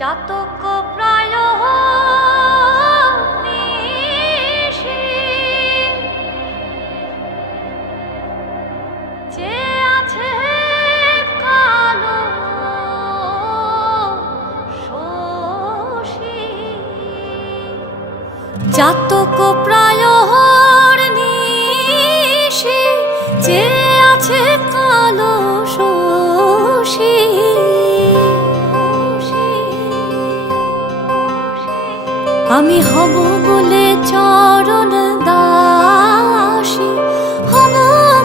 চাতক প্রায় নিশি যে আছে কালো শোষী, চাতক প্রায় নিশি যে আছে কালো শোষী। আমি হব বলে চরণ দাসী, হব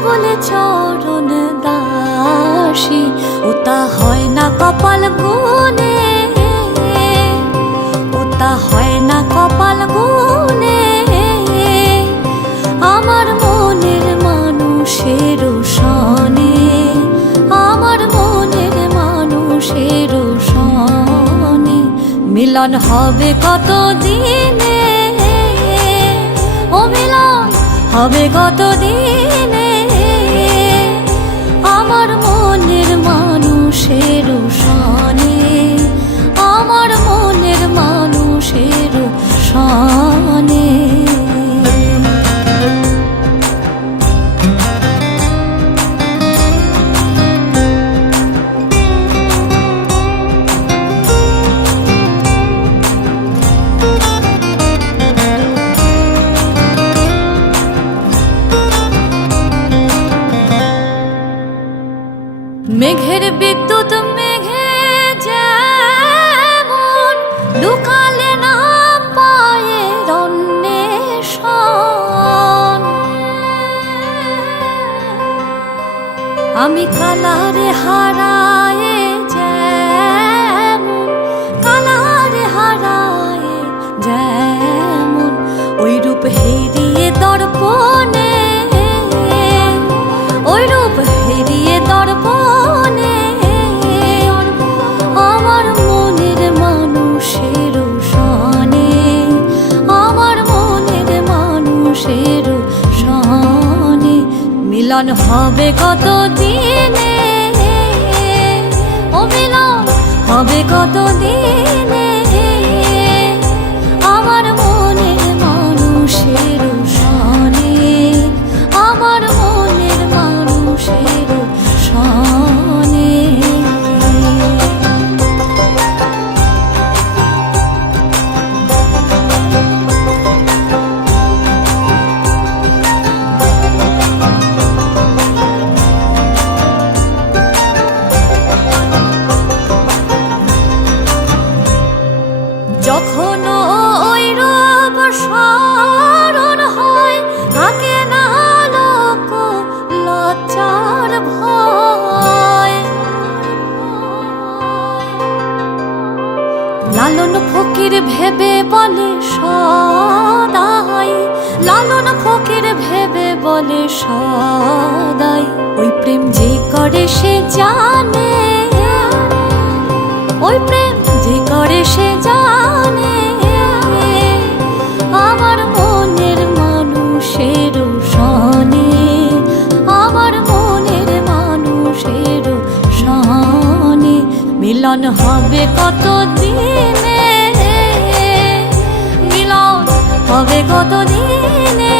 বলে চরণ দাসী, ওটা হয় না কপাল গুনে, ওটা হয় না কপাল গুনে। আমার মনের মানুষের সনে, আমার মনের মানুষের সনে মিলন হবে কত দিনে, ও মিলন হবে কত দিনে। আমার মনের মানুষের সনে, আমার মনের মানুষের সনে। মেঘের বিদ্যুৎ মেঘে যেমন লুকালে না পায়ে অন্বেষণ, আমি কালারে হারায়ে যেমন, কালারে হারায়ে যেমন, ওই রূপ হেরিয়ে দর্পণে, ওই রূপ হেরিয়ে দর্পণে। আমার মনের মানুষের সনে, আমার মনের মানুষের সনে মিলন হবে কত দিনে, ও মিলন হবে কত দিনে। আমার মনের মানুষের সনে, আমার মনের মানুষের সনে। যখন ওই রূপ স্মরণ হয় থাকে না লোক লজ্জার ভয়। লালন ফকির ভেবে বলে সদাই, লালন ফকির ভেবে বলে সদাই, ওই প্রেম যে করে সে জানে, ওই প্রেম যে করে সে জানে। আমার মনের মানুষের সনে, আমার মনের মানুষের সনে মিলন হবে কত দিনে, মিলন হবে কত দিনে।